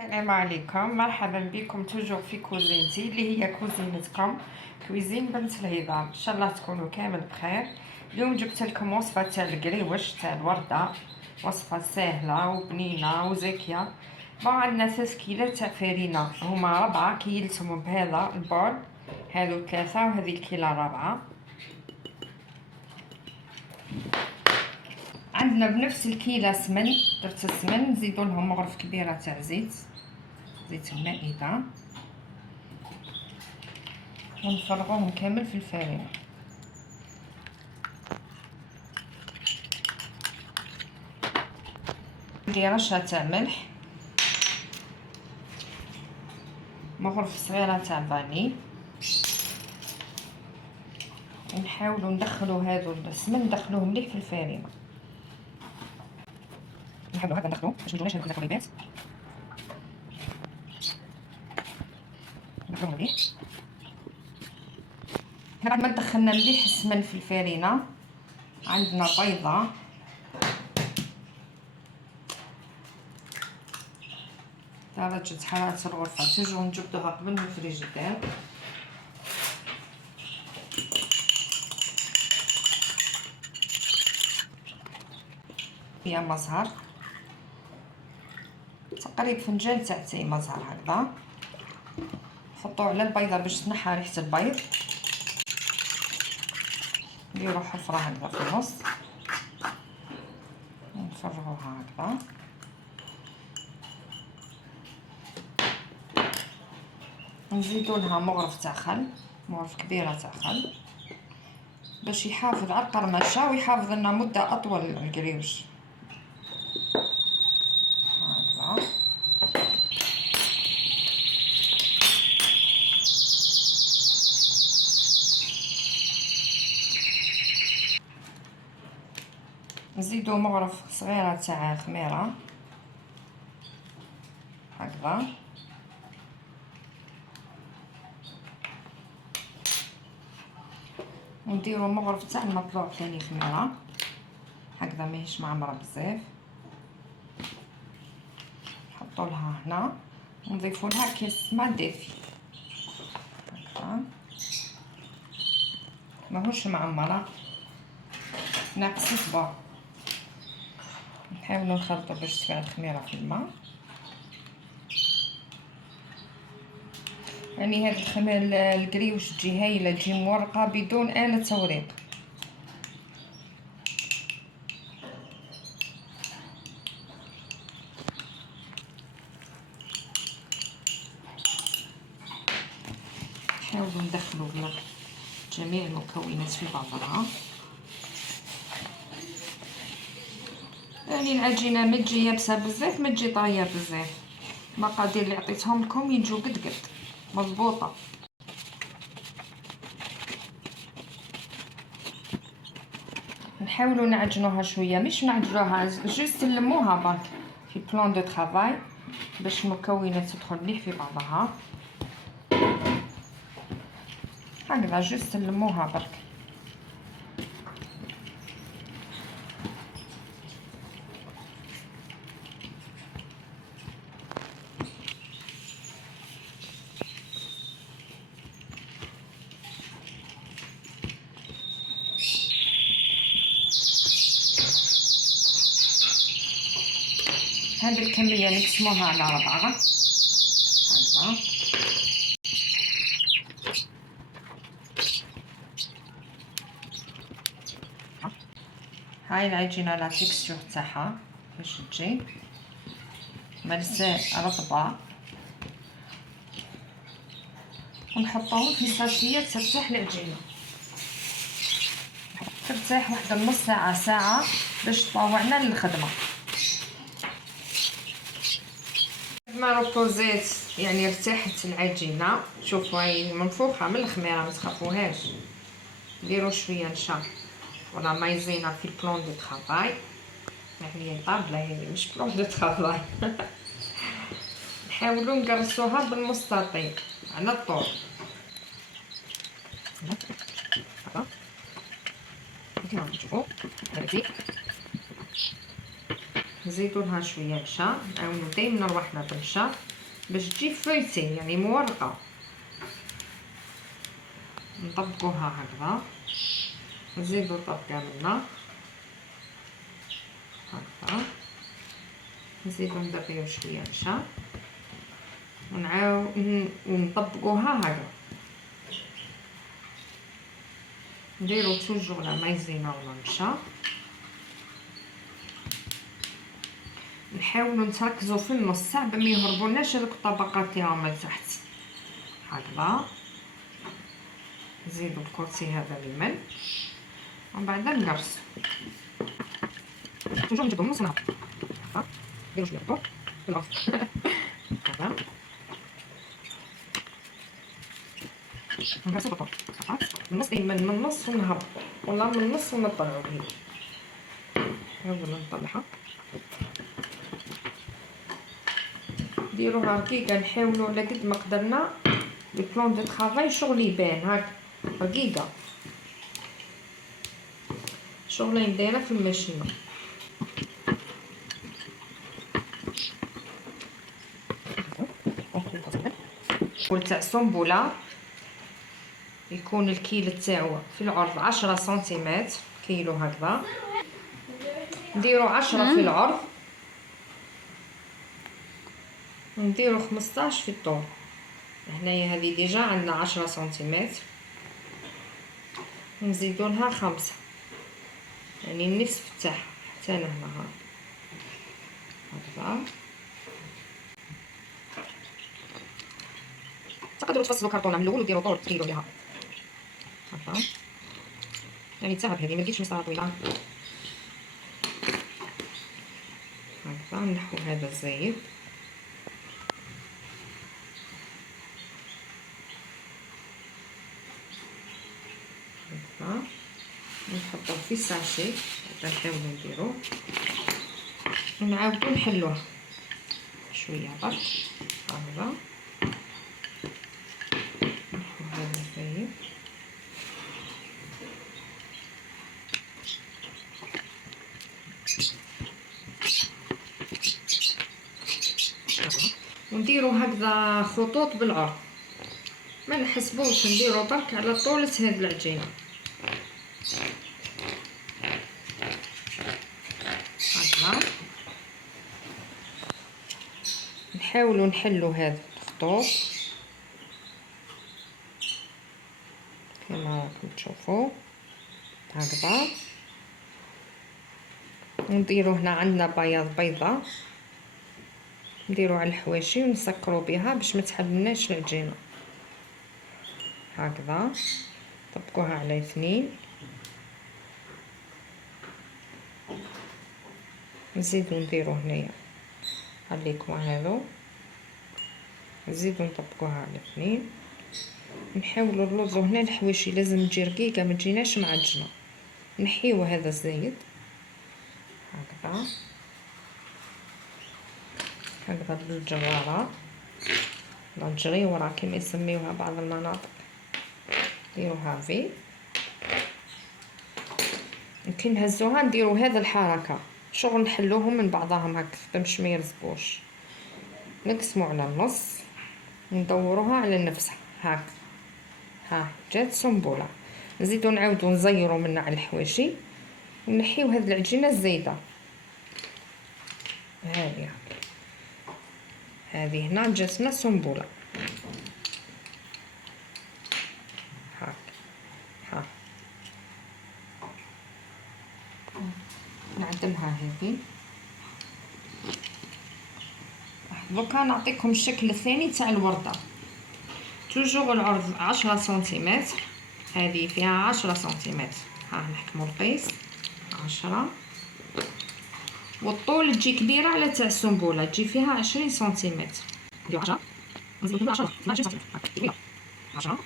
السلام عليكم، مرحبا بكم توجور في كوزينتي اللي هي كوزينتكم كويزين بنت الهضاب. ان شاء الله تكونوا كامل بخير. اليوم جبت لكم وصفه تاع القريوش تاع الورده، وصفه سهله وبنينه وزكيه. عندنا 3 كيلو تاع فرينه، هما 4 كيلتهم بهذا البول، هادو 3 وهذه الكيله رابعه. عندنا بنفس الكيله سمن، درت السمن نزيدو لهم مغرف كبيره تاع زيت المائده ونفرغوهم كامل في الفرينه. ندير رشه تاع ملح، مغرفه صغيره تاع فاني، ونحاولوا ندخلوا هذو السمن ندخلوه مليح في الفرينه. نحاولوا هكا ندخلوه باش ميجوناش هذوك الخليبات، ندخلوهم مليح. بعد ما دخلنا مليح السمن في الفرينه، عندنا بيضه درجة حرارة الغرفة، تنجمو نجبدوها قبل من الفريجيدير. فيها مزهر تقريبا فنجان تاع تاي مزهر هكذا، نحطوه على البيضة باش تنحى ريحة البيض. نديرو حفرة هكذا في النص ونفرغوها هكذا. نزيدو لها مغرف تاع خل، مغرف كبيرة تاع خل باش يحافظ على القرمشة ويحافظ لنا مدة أطول القريوش هكذا. نزيدو مغرف صغيرة تاع خميرة هكذا، ونديرو مغرف تاع المطلوع ثاني خميرة هكذا، ماهيش معمرة بزاف. نحطو لها هنا ونضيفو لها كاس ماء دافي هكذا، ماهوش معمرة، ناقص صباع. نحاولو نخلطو باش تفيع الخميرة في الماء. يعني هاد القريوش تجي هايلة، تجي مورقة بدون آلة توريق. نحاولو ندخلو جميع المكونات في بعضها. يعني العجينة ما تجي يابسة بزاف ما تجي طرية بزاف، المقادير اللي عطيتهم لكم يجوا قد مضبوطة. نحاولوا نعجنوها شويه، مش نعجنوها جوست نلموها برك في بلان دو طرافاي باش المكونات تدخل مليح في بعضها هكذا، جوست نلموها برك. هذه الكميه نقسموها على 4 هكذا. هاي العجينه لا تكستور تاعها كيفاش تجي ملساء رطبه، ونحطوهم في ساشيات ترتاح العجينه، ترتاح واحد نص ساعه باش تطوعنا للخدمه. ما رطوزات يعني ارتاحت العجينه، شوفوا هاي منفوخه من الخميره، ما تخافوهاش. نديروا شويه نشا ولا مايزينا في البلون دو طرافاي، يعني طابله هي مش بلون دو طرافاي. نحاولوا نقرصوها بالمستطيل على الطول هكا. نشوفوا هذه نزيدو لها شويه نشا، نعاونو دايما رواحنا بالنشا باش تجي فويتي يعني مورقه. نطبقوها هكذا، نزيدو الطاب كاملنا هكذا، نزيدو ندريو شويه نشا ونطبقوها هكذا. نديرو توجور لا مايزينا ولا نشا. نحاولوا نتركزوا في النص صعب ما يهربولناش هذوك الطبقات اللي راهم تحت هكذا. نزيدو الكرسي هذا لمن ومن بعد نقرص توجور نجبدو النص هنا هكا. نديرو شويه طول في الغرس هكذا، نقرصو بالطول صافي. من النص دايما من النص ونهبط ولا من النص ونطلعو هي. نحاولوا نطلعها، ديروها رقيقه. نحاولوا على قد ما قدرنا لو بلان دو طرافاي شغل يبان هاك رقيقه، شغل دايره في الماشينه. كل تاع سنبله يكون الكيل تاعو في العرض 10 سنتيمتر كيلو هكذا. نديرو 10 في العرض ونديرو 15 في الطول. هنايا هذه ديجا عندنا 10 سنتيمتر، نزيدو لها 5 يعني النصف تاعها حتى هنا هكذا. تقدروا تفصلوا كرتونه من الاول وديروا طول تكيلو ليها هكذا، يعني تساعد هذه ما تجيش مسطره طويله هكذا. نحو هذا الزايد هكذا، نحطوه في الساشي حتى نحاولوا نديرو ونعاودو نحلوه شويه برك هكذا. نحو هذا الزايد ونديرو هكذا خطوط بالعرض، ما نحسبوش نديرو برك على طولة هاد العجينه هكذا. نحاولوا نحلو هاد الخطوط كما راكم تشوفوا هكذا. ونديرو هنا عندنا بياض بيضه نديرو على الحواشي ونسكرو بها باش ما تحلناش العجينه هكذا. طبقوها على 2، نزيدو نديرو هنايا هالليكوا هذو، نزيدو نطبقوها على 2. نحاولوا نلوزو هنا الحواشي لازم تجي رقيقه ما تجيناش معجنه. نحيو هذا الزايد هكذا هكذا بالجراره ولا الجريوره كما يسميوها بعض المناطق، نديروها في. يمكن نهزوها نديرو هذا الحركه شغل نحلوهم من بعضهم هكا باش ما يرزبوش. نقسمو على النص وندوروها على نفسها هاك ها جات سنبله. نزيدو نعاودو نزيرو من على الحواشي ونحيو هاد العجينه الزايده هذه هنا جاتنا سنبله هاك ها. نعدلها هذه دوكا. نعطيكم الشكل الثاني تاع الورده. توجور العرض 10 سنتيمتر، هذه فيها 10 سنتيمتر. ها نحكمو القيس 10 والطول تجي كبيره على تاع السنبله تجي فيها 20 سنتيمتر. نديرو 10 نزيدو 10 12 سنتيمتر هكا 10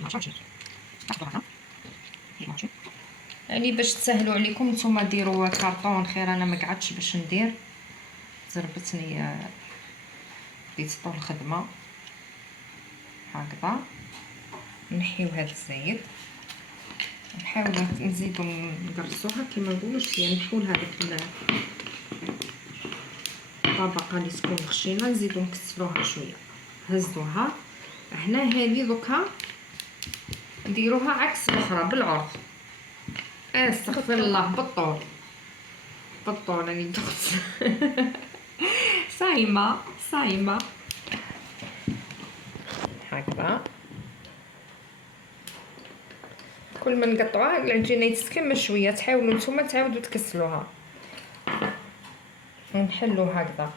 12 يعني باش تسهلوا عليكم نتوما ديروا كارطون خير. انا ما قعدتش باش ندير زربتني بديت طول الخدمه هكذا. نحيو هذا الزايد نحاولوا نزيدو نقرصوها كما نقولوا شويه نحو هذاك الطبقه اللي تكون خشينه نزيدو نكسروها شويه. هزوها هنا. هذه دوكا نديروها عكس الاخرى بالعرض. استغفر الله، بالطول راني دخت. صايمه هكذا. كل ما نقطعوها العجينه يتسكن شويه، تحاولوا نتوما تعاودوا تكسلوها ونحلو هكذا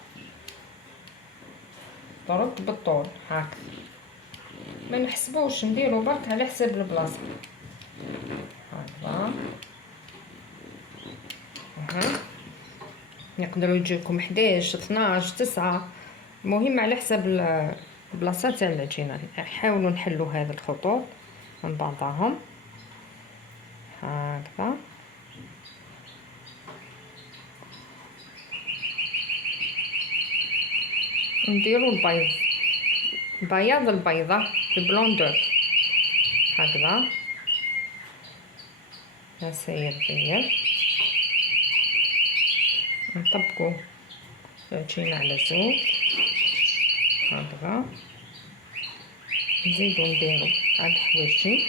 ضربت بالطول هكذا. ما نحسبوش، نديرو برك على حساب البلاصه هكذا. يقدروا يجيكم 11 12 9، المهم على حسب البلاصه تاع العجينه. حاولوا نحلوا هذه الخطوط من بعضهم هكذا. نديروا بياض البيضه في بلوندر هكذا. ساير بيض. نطبقوا العجينه على زوج هكذا. نزيدو نديرو على الحوايجي،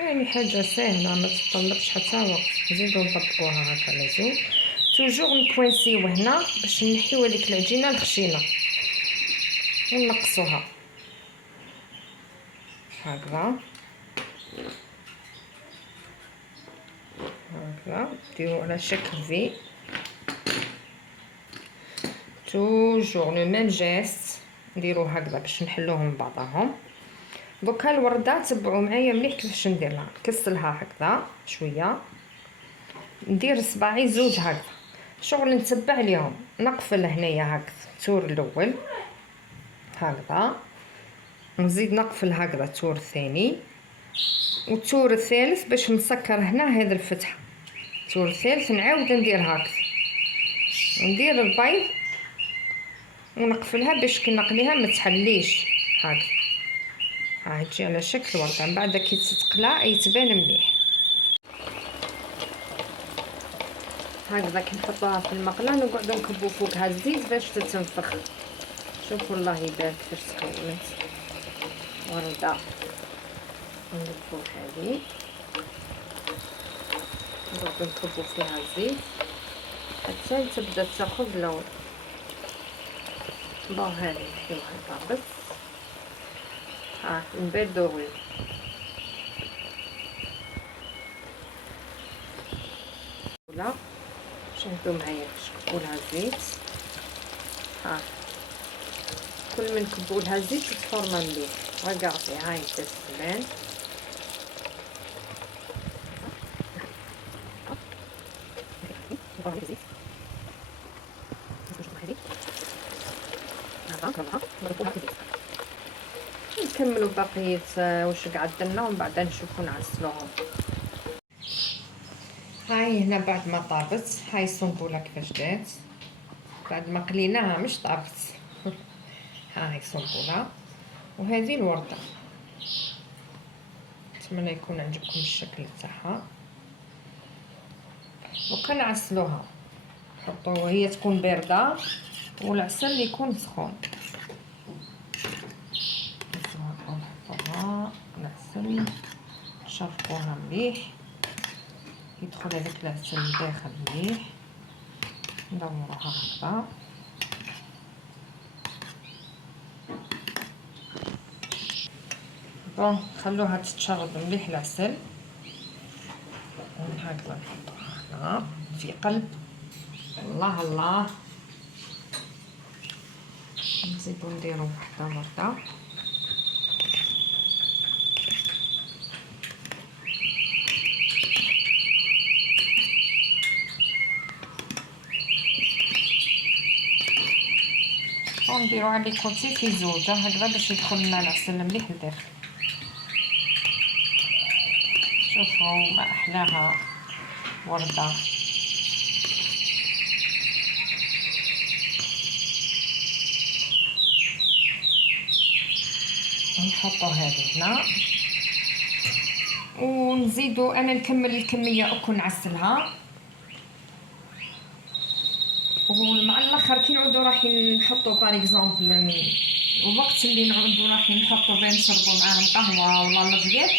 يعني حاجه سهله ما تطلبش حتى وقت. نزيدو نطبقوها هكا على زوج. توجور نكوانسيو هنا باش نحيو هذيك العجينه الخشينه ونقصوها هكذا. نديرو على شكل في. توجور لو ميم جيست نديرو هكذا باش نحلوهم من بعضهم. دوكا الورده تبعوا معايا مليح كيفاش نديرها. نكسلها هكذا شويه، ندير صباعي زوج هكذا شغل نتبع ليهم. نقفل هنايا هكذا التور الاول هكذا، نزيد نقفل هكذا التور الثاني والتور الثالث باش نسكر هنا هذا الفتحه. التور الثالث نعاود ندير هكذا وندير البيض ونقفلها باش كي نقليها ما تحليش هكذا. ها تجي على شكل ورده. من بعد كي تتقلى يتبان مليح هكذا. كي نحطوها في المقله نقعدو نكبو فوقها الزيت باش تتنفخ. شوفوا الله يبارك كيفاش تكونت ورده. نلفو هذه نقعدو نكبو فيها الزيت حتى تبدا تاخذ لون. بون هذه نحيوها طابت. نبردو غير ولا شاهدوا معايا باش نكبولها الزيت. كل ما نكبولها الزيت تتفورما مليح. رقعتي هاي السمان نكملوا بقيه واش قعد لنا ومن بعد نشوفوا نعسلوهم. هاي هنا بعد ما طابت هاي الصنبوله كيفاش دات بعد ما قليناها مش طابت. هاي الصنبوله وهذه الورده. نتمنى يكون عجبكم الشكل تاعها. وكنعسلوها نحطوها هي تكون بارده والعسل يكون سخون. نحطوها العسل نشرقوها مليح يدخل هذاك العسل لداخل مليح. ندوروها هكذا. بون خلوها تتشرب مليح العسل هكذا. نحطوها هنا في قلب. الله الله. نزيدو نديرو وحده ورده. ونديرو على كوتي في زوجه هكذا باش يدخل لنا العسل مليح لداخل. شوفوا ما احلاها ورده. نحطو هذه هنا ونزيدو. انا نكمل الكميه اكون نعسلها ومع الاخر كي نعودو رايحين نحطو باغ اكزومبل الوقت اللي نعودو رايحين نحطو بين نشربو معاهم قهوه ولا لافيات،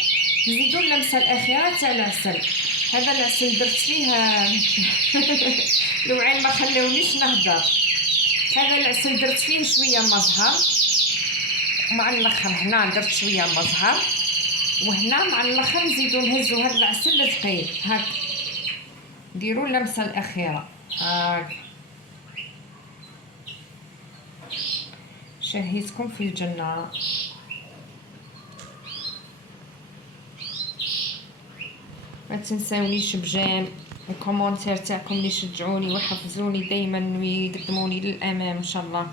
نزيدو اللمسه الاخيره تاع العسل. هذا العسل درت فيه الوعين ما خلونيش نهضر. هذا العسل درت فيه شويه مزهر، ومع الاخر هنا درت شويه مزهر، وهنا مع الاخر نزيدو نهزو هذا العسل الثقيل هاك، نديرو اللمسه الاخيره هاك. شهيتكم في الجنه. ما تنساونيش بجيم الكومونتير تاعكم اللي يشجعوني ويحفزوني دائما ويقدموني للامام ان شاء الله.